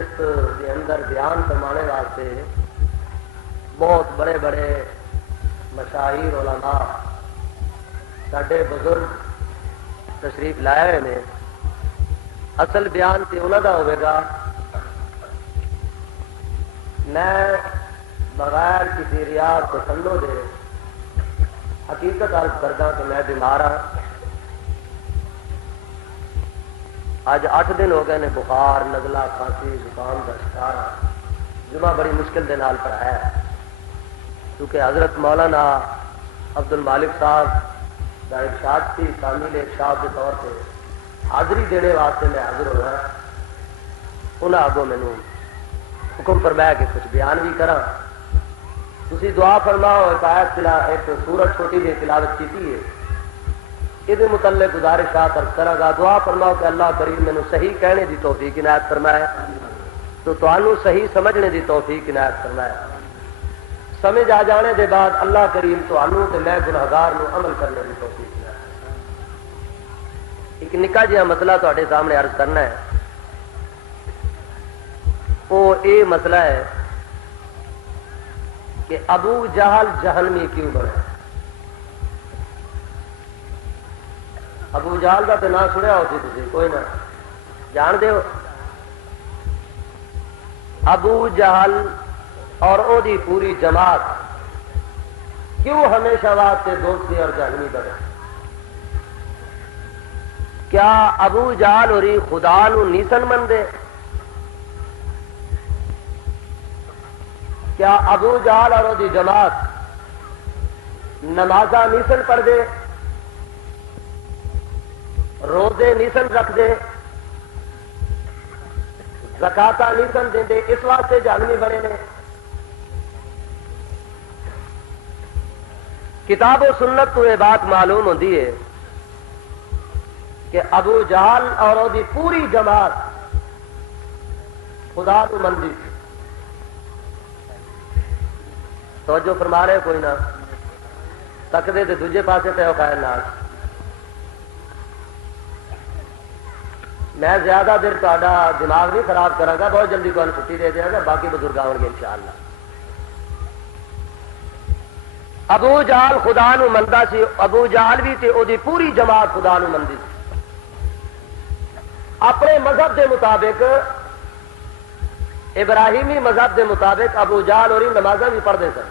اس کے اندر بیان فرمانے واسطے بہت بڑے بڑے مشاہیر علماء ساڈے بزرگ تشریف لائے ہوئے نے. اصل بیان تو انہوں کا ہوئے گا. میں بغیر کسی ریاض تسلو دے حقیقت عرض کردا کہ میں بیمار ہاں. اج 8 دن ہو گئے نے بخار نزلہ کھانسی زکام کا شکار ہاں. جمعہ بڑی مشکل دے نال پڑھایا ہے کیونکہ حضرت مولانا عبد المالک صاحب کا ارشاد تھی تعمیل ارشاد کے طور پہ حاضری دینے واسطے میں حاضر ہوا. انہیں آگوں مینوں حکم فرمایا کہ کچھ بیان بھی کرا. تسی دعا فرماؤ. ایک سورت چھوٹی جی تلاوت کی ہے. یہ متعلق گزارشات عرض کرا گا. دعا فرماؤ کہ اللہ کریم مینوں صحیح کہنے دی توفیق عنایت فرمائے تو تانوں صحیح سمجھنے دی توفیق عنایت فرمائے. سمجھ آ جانے دے بعد اللہ کریم تانوں تے میں گنہگار نو عمل کرنے دی توفیق عنایت. ایک نکا جہا مسئلہ تواڈے سامنے عرض کرنا ہے. وہ یہ مسئلہ ہے کہ ابو جہل جہنمی کیوں بنا. ابو جہل کا تو نام سنیا ہو تھی کوئی نہ جان دے ہو. ابو جہل اور او دی پوری جماعت کیوں ہمیشہ واسطے دوستی اور جہنمی بنے. کیا ابو جہل اور خدا نو نیسن مندے؟ کیا ابو جہل اور دی جماعت نمازاں نیسن پڑھ دے، روزے نیسن رکھ دے، زکاتاں نیسن دیں دے، اس واسطے جہنمی بنے نے؟ کتاب و سنت تو یہ بات معلوم ہوتی ہے کہ ابو جہل اور دی پوری جماعت خدا کو مندی تھی. توجہ فرما رہے کوئی نہ تکدے تے دوجے پاسے پہ ہو خیر نال. میں زیادہ دیر تہاڈا دماغ نہیں خراب کراں گا. بہت جلدی تمہیں چھٹی دے دیا گا. باقی بزرگ آؤ گے انشاءاللہ. ابو جہل خدا نو مندا سی. ابو جہل بھی تے او دی پوری جماعت خدا نو مندی سی. اپنے مذہب دے مطابق ابراہیمی مذہب دے مطابق ابو جہل اور نمازاں بھی پڑھتے سن.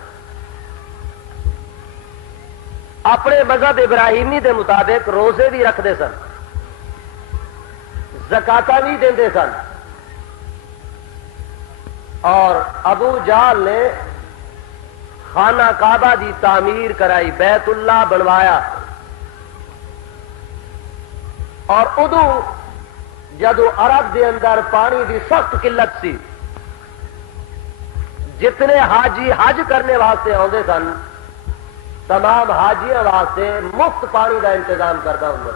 اپنے مذہب ابراہیمی دے مطابق روزے بھی رکھتے سن، زکاتاں بھی دیندے سن. اور ابو جہل نے خانہ کعبہ دی تعمیر کرائی، بیت اللہ بنوایا. اور ادو جدو عرب دے اندر پانی دی سخت قلت سی، جتنے حاجی حج کرنے واسطے آتے سن تمام حاجیاں واسطے مفت پانی کا انتظام کرتا ہوں.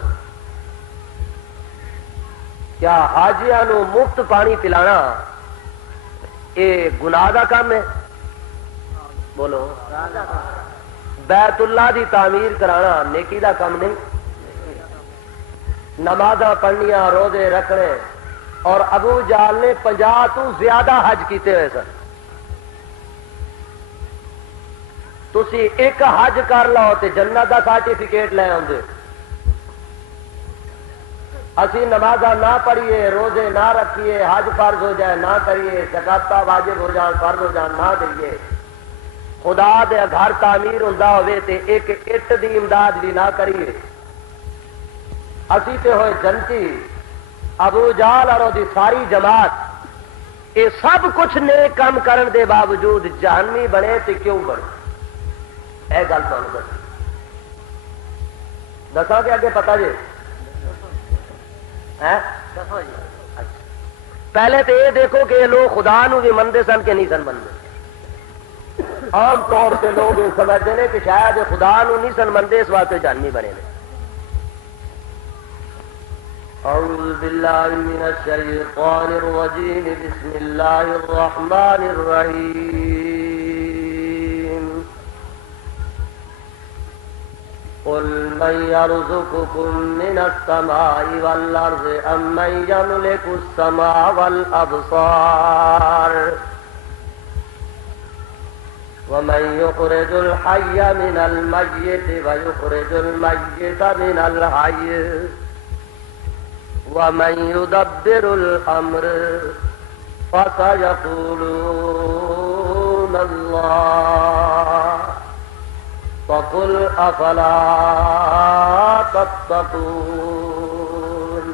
کیا حاجیاں نو مفت پانی پلانا یہ گناہ کا کام ہے؟ بولو. بیت اللہ دی تعمیر کرانا نیکی دا کام نہیں؟ نمازاں پڑھنیاں، روزے رکھنے. اور ابو جہل نے 50 تو زیادہ حج کیتے ہوئے سن. تسی ایک حج کر لو تے جنت دا سرٹیفکیٹ لے آؤندے. اسی نمازاں نہ پڑھیے، روزے نہ رکھیے، حج فرض ہو جائے نہ کریے، زکاتاں واجب ہو جان فرض ہو جان نہ دئیے، خدا دے گھر تعمیر ہوندا ہوئے تے ایک اٹ دی امداد بھی نہ کریے. اسی تے ہوئے جنتی. ابو جہل اور دی ساری جماعت یہ سب کچھ نیک کام کرن دے باوجود جہنمی بنے تے کیوں بنے؟ اے گل تمہیں دساں کہ اگے پتا جی. پہلے تو یہ دیکھو کہ یہ لوگ خدا نو بھی مندے سن کہ نہیں سن مندے. عام طور سے لوگ یہ سمجھتے ہیں کہ شاید خدا نو نہیں سن مندے اس واسطے جہنمی بنے نے. اعوذ باللہ من الشیطان الرجیم بسم اللہ الرحمن الرحیم. قل من يرزقكم من السماء والأرض أم من يملك السماء والأبصار ومن يخرج الحي من الميت ويخرج الميت من الحي ومن يدبر الأمر فسيقولون الله فقل أفلا تتقون۔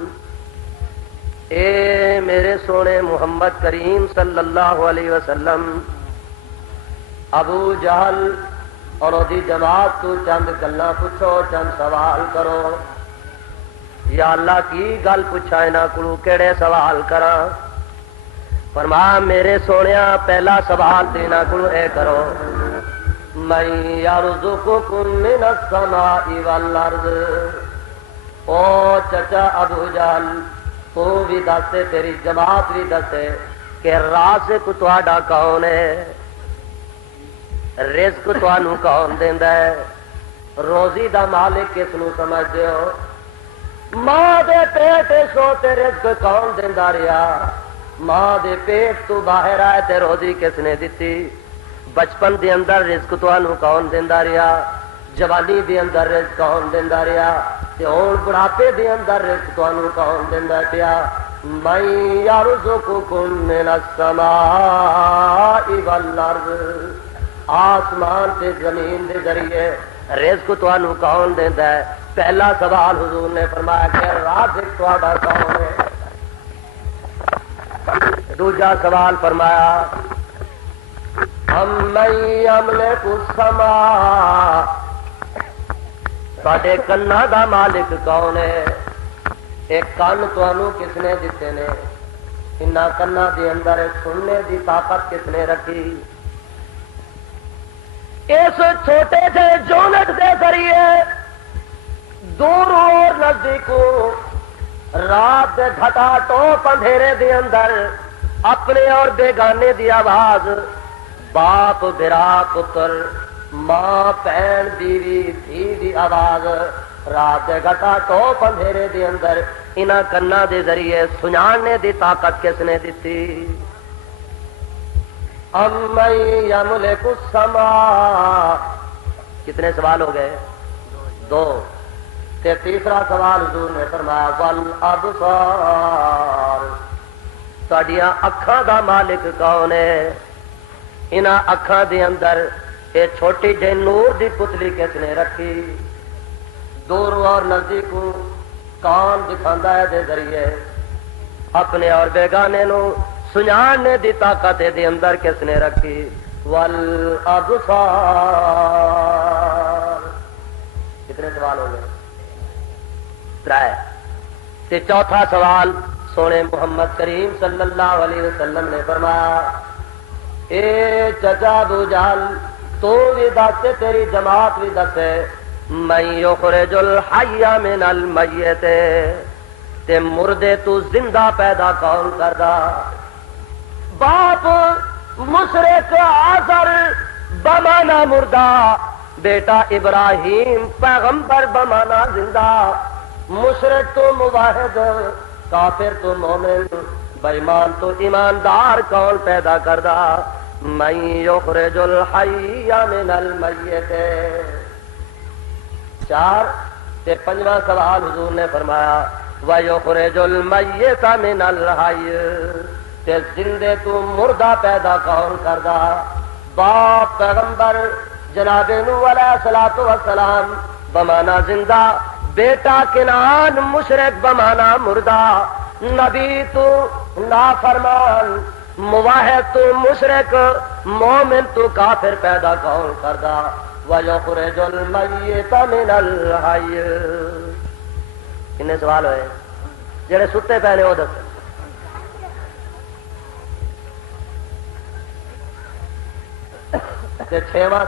اے میرے سونے محمد کریم صلی اللہ علیہ وسلم، ابو جہل اور دی جماعت تو چند گلاں پوچھو، چند سوال کرو۔ یا اللہ کی گل پوچھا انہاں کولوں کیڑے سوال کراں؟ فرمایا میرے سونیا پہلا سوال دینا کولوں اے کرو، من یرزقکم من السماء والارض۔ او چچا ابو جہل تو بھی دسے، تیری جماعت بھی دسے کہ رازق تہاڈا کون ہے؟ رزق تانوں کون دیندا ہے؟ روزی دا مالک کس نوں سمجھدے ہو؟ ماں دے پیٹ سو تے رزق کون دیندا رہیا؟ ماں دے پیٹ تو باہر آئے تے روزی کس نے دتی؟ بچپن دے اندر رزق تانوں کون دیندا رہیا؟ جوانی دے اندر رزق کون دیندا رہیا؟ تے ہن بڑھاپے دے اندر رزق تانوں کون دیندا پیا؟ من یرزقکم من السماء والارض، آسمان تے زمین دے ذریعے رزق تانوں کون دیندا ہے؟ پہلا سوال حضور نے فرمایا کہ رازق تہاڈا کون ہے؟ دوجا سوال فرمایا امن یملک السماء، ساڈے کنا دا مالک کون ہے؟ ایک کن تانوں کس نے دتے نے؟ انہاں کنا دے اندر سننے دی طاقت کس نے رکھی؟ اس چھوٹے سے یونٹ کے ذریعے دور اور نزدیکوں رات دے گھٹا ٹوپ اندھیرے دے اندر اپنے اور بیگانے دی آواز، باپ برا پتر، ماں بہن بیوی دھی دی آواز، رات دے گھٹا ٹوپ اندھیرے دے اندر انہاں کنا دے ذریعے سنانے دی طاقت کس نے دتی؟ امن یملک السماء۔ کتنے سوال ہو گئے؟ دو۔ تے تیسرا سوال حضور نے فرمایا والابصار، تہاڈیاں اکھاں دا مالک کون ہے؟ انہاں اکھاں دے اندر یہ چھوٹی جہی نور دی پتلی کس نے رکھی؟ دور اور نزدیک کون دکھاندا ہے دے ذریعے اپنے اور بیگانے نو سنانے دی طاقت دے اندر کس نے رکھی؟ والابصار۔ کتنے سوال ہو گئے؟ ترائے۔ تے چوتھا سوال سونے محمد کریم صلی اللہ علیہ وسلم نے فرمایا اے چچا ابو جہل تو بھی دس، تیری جماعت بھی دسے، من یخرج الحی من المیت، تے مردے تو زندہ پیدا کون کردا؟ باپ مشرک آزر بمانا مردہ، بیٹا ابراہیم پیغمبر بمانا زندہ، مشرک تو موحد، کافر تو مومن، بےمان تو ایماندار کون پیدا کردا؟ من یخرج الحی من المیت۔ چار تے پنجواں سوال حضور نے فرمایا وَيُخْرِجُ الْمَيِّتَ مِنَ الْحَيِّ، تے زندے تو مردہ پیدا کون کردا؟ باپ پیغمبر جناب نوح علیہ الصلوۃ والسلام بمانا زندہ، بیٹا کنعان مشرک بمانا مردہ، نبی تو نافرمان، موحد تو مشرک، مومن تو کافر پیدا کون کردا؟ وَيُخْرِجُ الْمَيِّتَ مِنَ الْحَيِّ۔ کتنے سوال ہوئے؟ جڑے ستے پہلے وہ دس۔ چھواں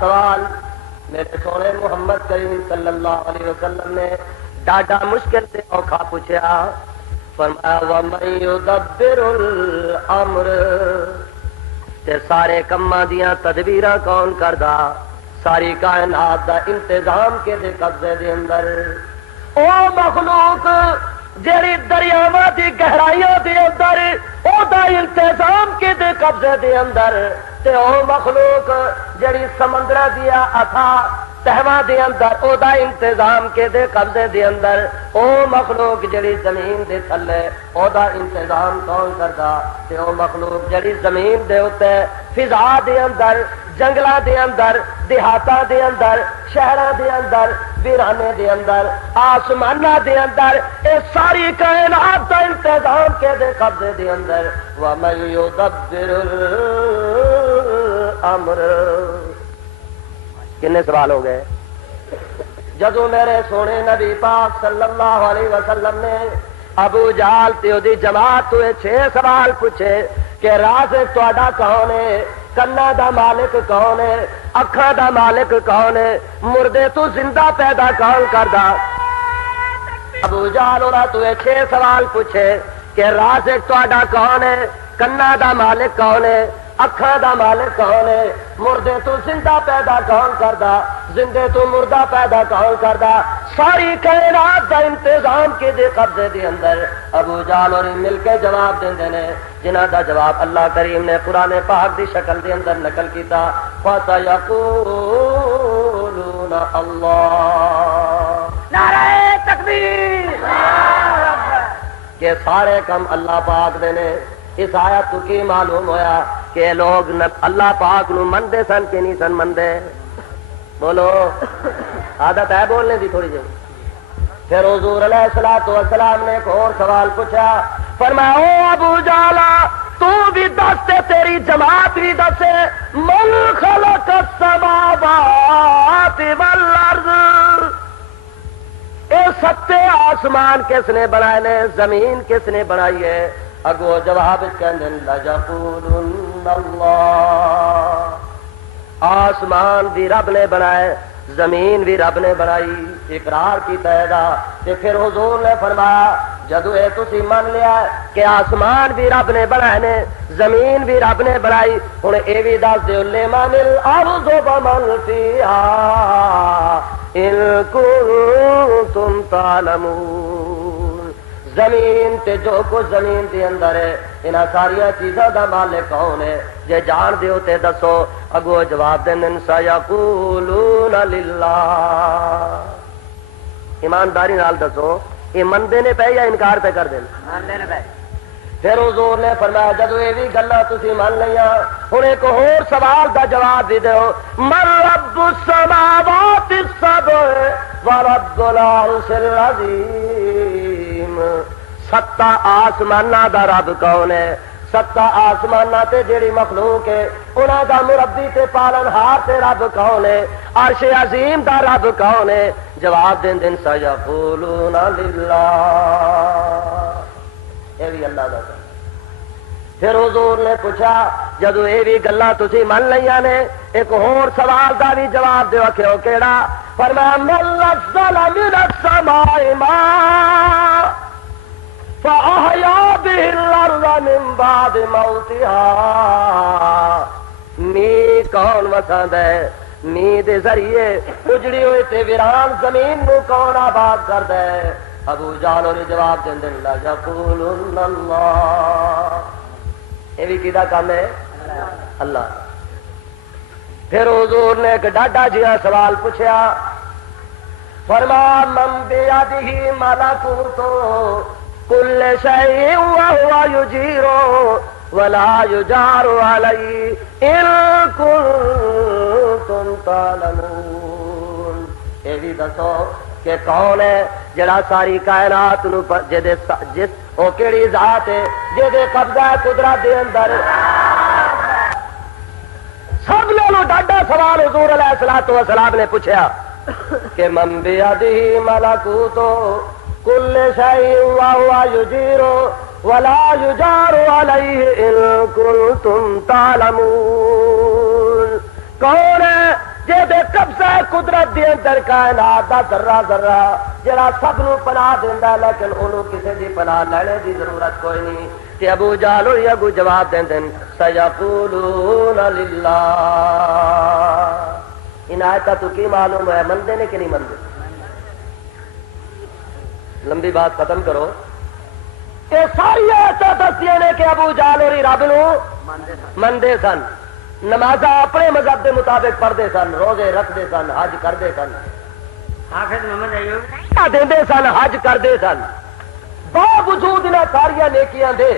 سوال میرے سونے محمد کریم صلی اللہ علیہ وسلم نے ڈاڈا مشکل سے اوکھا پوچھا، فرمایا وَمَن يُدَبِّرُ الْأَمْرَ، تے سارے کماں دیاں تدبیراں کون کردا؟ ساری کائنات دا انتظام کے دے قبضے دے اندر او مخلوق جیڑی دریاواں دی گہرائیاں دے اندر او دا انتظام کے دے قبضے دے اندر تے او مخلوق جیڑی سمندراں دیا اتھا تہواں دے اندر او دا انتظام کے دے قبضے دے اندر او مخلوق جڑی زمین دے تھلے او دا انتظام کون کردا تے او مخلوق جڑی زمین دے اوتے فضا دے اندر جنگلاں دے اندر دیہاتاں دے اندر شہراں دے اندر ویرانے دے اندر آسماناں دے اندر اے ساری کائنات دا انتظام کے دے قبضے دے اندر وَمَن يُدَبِّرُ الْأَمْرَ کتنے سوال ہو گئے جدو میرے سونے نبی پاک صلی اللہ علیہ وسلم نے ابو جہل تے دی جماعت تو 6 سوال پوچھے کہ رازق تہاڈا کون ہے، کنا دا مالک کون ہے، اکھاں دا مالک کون ہے، مردے تو زندہ پیدا کون کردا؟ ابو جہل اور تو 6 سوال پوچھے کہ رازق تہاڈا کون ہے، کنا دا مالک کون ہے، اکھاں دا مالک کون ہے، مردے تو زندہ پیدا کون کردا، زندے تو مردہ پیدا کون کردا، ساری کائنات دا انتظام کے دے قبضے دے اندر ابو جہل اور مل کے جواب دیندے نے، جنہاں دا جواب اللہ کریم نے قرآن پاک دی شکل دے اندر نقل کیتا فَسَيَقُولُونَ اللَّهُ نعرہ تکبیر کہ سارے کم اللہ پاک دے نے۔ اس آیت تو کی معلوم ہویا کہ لوگ اللہ پاک نو مندے سن کہ نہیں سن مندے؟ بولو، عادت ہے بولنے دی تھوڑی جی۔ پھر حضور علیہ الصلوۃ والسلام نے ایک اور سوال پوچھا، فرمایا او ابو جہل تو بھی دس تے تیری جماعت بھی دسے من خلق السماوات والارض، اے 7 آسمان کس نے بنائے نے، زمین کس نے بنائی ہے؟ اگو جواب کہندے لَيَقُولُنَّ اللَّهُ، آسمان بھی رب نے بنائے، زمین بھی رب نے بنائی، اقرار کیتا ہے گا۔ تے پھر حضور نے فرمایا جدو اے تسی من لیا کہ آسمان بھی رب نے بنائے نے، زمین بھی رب نے بنائی، ہن اے بھی دس دیو لِمَنِ الْأَرْضُ وَمَنْ فِيهَا إِن كُنتُمْ تَعْلَمُونَ، زمین تے جو کچھ زمین دے اندر ہے انہاں ساری چیزاں دا مالک کون ہے؟ جے جان دیو تے دسو۔ اگو جواب دین سیقولون للہ، ایمانداری نال دسو یہ مندے نے پہ یا انکار پہ کر دین؟ مندے نے پہ۔ پھر حضور نے فرمایا جدو یہ بھی گلاں تسی مان لیاں ہن ایک اور سوال دا جواب دے دیو، من رب السماوات السبع ورب العرش العظیم، 7 آسماناں دا رب کون ہے؟ 7 آسماناں تے جیڑی مخلوق ہے انہاں دا مربی تے پالن ہار تے رب کون ہے؟ عرش عظیم دا رب کون ہے؟ جواب دین دین سیقولون للہ، اے بھی اللہ دا کام۔ پھر حضور نے پوچھا جدو یہ بھی گلاں تسی من لیاں نے ایک اور سوال دا بھی جواب دیو کہ او کیڑا؟ فرمایا من نزل من السماء ماء فأحیا به الارض من بعد موتها، می کون وساندا ہے؟ می دے ذریعے اجڑی ہوئی تے ویران زمین نو کون آباد کردا ہے؟ ابو جہل نے جواب دیندے لا یقولن اللہ، یہ بھی کیدا کام ہے؟ اللہ۔ پھر حضور نے ایک ڈاڈا جہا سوال پوچھا، فرمایا من بیدہ ملکوت کل شیء وہو یجیر ولا یجار علیہ ان کنتم تعلمون، یہ بھی دسو کہ کون ہے جڑا ساری کائنات نو جس او کیڑی ذات ہے جے قبضہ قدرت دے اندر؟ سب لوگوں ڈاڈا سوال حضور علیہ الصلوۃ والسلام نے پوچھا کہ من بیدہ ملکوت کل شیء وہو یجیر ولا یجار علیہ ان کنتم تعلمون، کون ہے جے دے قبضہ قدرت دے اندر کائنات دا ذرہ ذرہ جڑا سب نو پناہ دیندا لیکن انہوں کسی دی پناہ لینے دی ضرورت کوئی نہیں؟ تے ابو جہل ہوئی اگو جواب دین سیقولون للہ، ان آیتاں تو کی معلوم ہے مندے نے کہ نہیں مندے؟ لمبی بات ختم کرو. یہ ساری آیتاں دسدیاں نے کہ ابو جہل اور رب نو مندے سن، نمازاں اپنے مذہب کے مطابق پڑھتے سن، روزے رکھتے سن، حج کرتے سن، حافظ محمد ایوب دے سن، حج کرتے سن. باوجود ان ساریا نیکیاں دے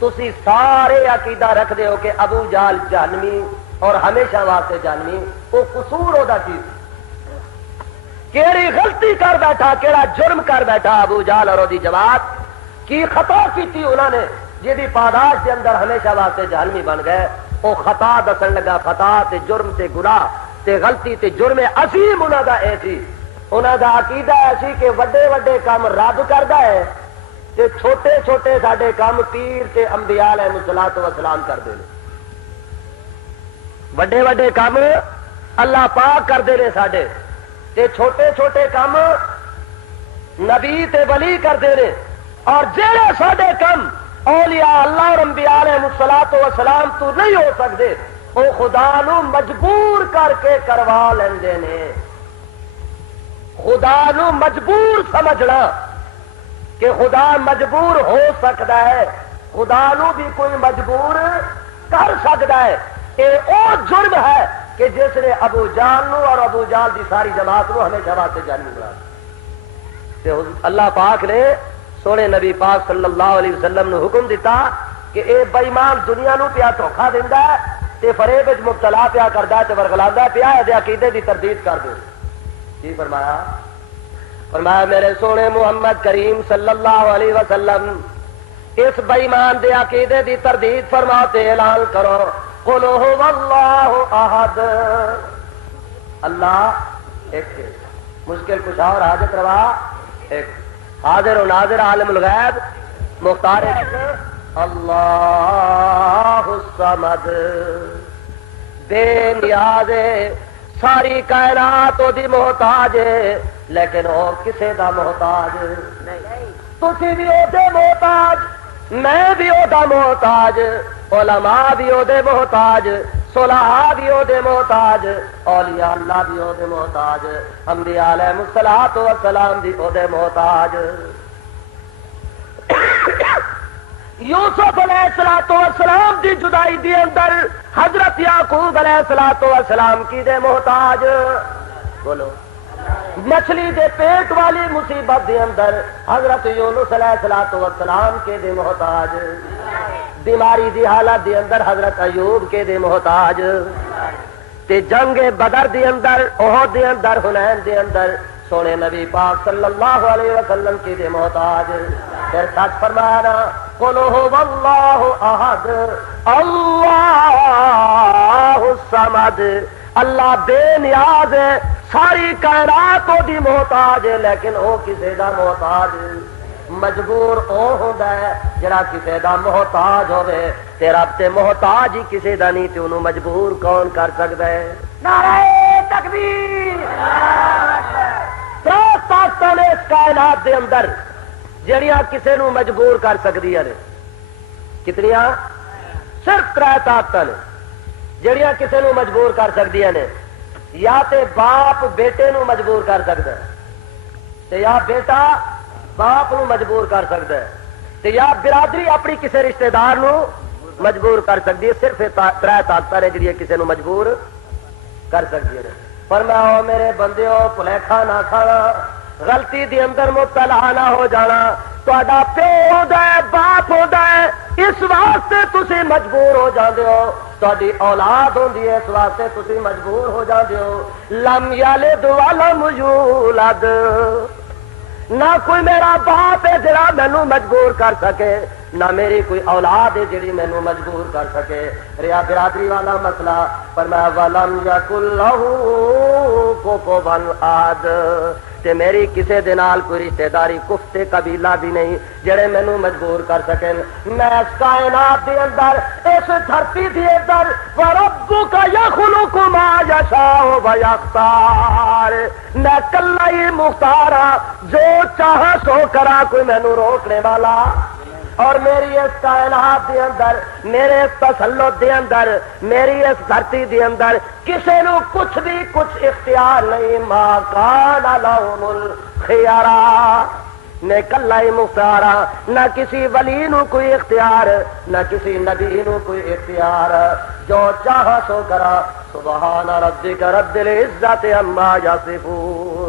تسی سارے عقیدہ رکھتے ہو کہ ابو جہل جہنمی اور ہمیشہ واسطے جہنمی. وہ قصور ہوتا کی کیڑی غلطی کر بیٹھا، کیڑا جرم کر بیٹھا ابو جہل اور دی جماعت کی خطا کی انہوں نے جی پاداش کے اندر ہمیشہ واسطے جہنمی بن گئے. وہ خطا دسن لگا، خطا تے جرم تے گناہ تے غلطی تے جرم عظیم انہوں دا اے سی. انہوں دا عقیدہ ایسی کہ وڈے وڈے کام رب کردا ہے تے چھوٹے چھوٹے ساڈے کام پیر تے انبیاء علیہ الصلوۃ والسلام کردے نے. وڈے وڈے کام اللہ پاک کردے نے ساڈے تے چھوٹے چھوٹے کام نبی تے ولی کردے نے. اور جہے ساڈے کم اولیاء اللہ اور انبیاء علیہ الصلوۃ والسلام تو نہیں ہو سکتے وہ خدا نو مجبور کر کے کروا لیندے نے. خدا نو مجبور سمجھنا کہ خدا مجبور ہو سکتا ہے، خدا نو بھی کوئی مجبور کر سکتا ہے. یہ او جرم ہے کہ جس نے ابو جہل نو اور ابو جہل دی ساری جماعت نو ہمیشہ واسطے جہنمی بنا. اللہ پاک نے سونے نبی پاک صلی اللہ علیہ وسلم نے حکم دیتا کہ اے بے ایمان دنیا نو پیا دھوکھا دیندا ہے تے فریب وچ مبتلا پیا کردا ہے تے ورغلاندا پیا ہے تے عقیدے دی تردید کر دو. کی فرمایا؟ فرمایا میرے سونے محمد کریم صلی اللہ علیہ وسلم اس بے ایمان دے عقیدے دی تردید فرماتے اعلان کرو قل هو اللہ احد. اللہ ایک ہے، مشکل کشا اور حاجت روا ایک، حاضر و ناظر عالم الغیب مختار اللہ الصمد. بے نیاز ساری کائنات دی محتاج لیکن وہ کسے دا محتاج نہیں. تسی بھی او دے محتاج، میں بھی او دا محتاج، علماء بھی او دے محتاج، صلحاء بھی او دے محتاج، اولیاء اللہ بھی او دے محتاج، انبیاء علیہ الصلوۃ والسلام بھی او دے محتاج. یوسف علیہ الصلوۃ والسلام دی جدائی دی اندر حضرت یعقوب علیہ الصلوۃ والسلام کی دے محتاج. بولو مچھلی دے پیٹ والی مصیبت دے اندر حضرت یونس علیہ الصلوۃ والسلام کے دے محتاج. بیماری دی حالت دی اندر حضرت ایوب کے دے محتاج. تے جنگ بدر دی اندر، احد دی اندر، حنین دی اندر سونے نبی پاک صلی اللہ علیہ وسلم کے دے محتاج. پھر سچ فرمایا نا قل هو اللہ احد اللہ الصمد. اللہ بے نیاز ہے، ساری کائنات دی محتاج ہے لیکن وہ کسی دا محتاج مجبور او ہوندا ہے جڑا کسی دا محتاج ہوے. تے رب تے محتاج ہی کسی دا نہیں تے انہوں مجبور کون کر سکتا ہے؟ نعرہ تکبیر. ترے طاقتاں نے اس کائنات دے اندر جڑیاں کسی نو مجبور کر سکدیاں نے. کتنیاں؟ صرف ترے طاقتاں نے جڑیاں کسی نو مجبور کر سکدیاں نے. یا تے باپ بیٹے نو مجبور کر سکتا ہے تے یا بیٹا باپ نو مجبور کر سکتا ہے تے یا برادری اپنی کسی رشتہ دار نو مجبور کر سکتی ہے. صرف ترے طاقت نے جڑی کسی نو مجبور کر سکتی ہے. پر میں میرے بندیو بھلیکھا نہ کھانا، غلطی دی اندر مبتلا نہ ہو جانا. تہاڈا پیو ہوندا ہے، باپ ہوندا ہے، اس واسطے تسی مجبور ہو جاندے ہو. تہاڈی اولاد ہوندی ہے، اس واسطے تسی مجبور ہو جاندے ہو. لم یلد ولم یولد. نہ کوئی میرا باپ ہے جڑا مینوں مجبور کر سکے، نہ میری کوئی اولاد ہے جڑی مینوں مجبور کر سکے. ریا برادری والا مسئلہ فرمایا ولم یکن لہ کفوا احد. تے میری کسے دے نال کوئی رشتہ داری کفتے قبیلہ بھی نہیں جڑے مینوں مجبور کر سکن. میں اس کائنات دے اندر، اس دھرتی دے اندر وربک یخلق ما یشاء ویختار. میں کلا ہی مختار ہاں، جو چاہا سو کرا، کوئی مینوں روکنے والا اور میری اس کائنات دے اندر، میرے اس تسلط دے اندر، میری اس دھرتی دے اندر کسے نو کچھ بھی کچھ اختیار نہیں. ما کان لهم الخیارا، میں کلا ہی مختار ہاں، نہ کسی ولی نو کوئی اختیار، نہ کسی نبی نو کوئی اختیار. جو چاہا سو کرا. سبحان ربک رب العزت عما یصفون.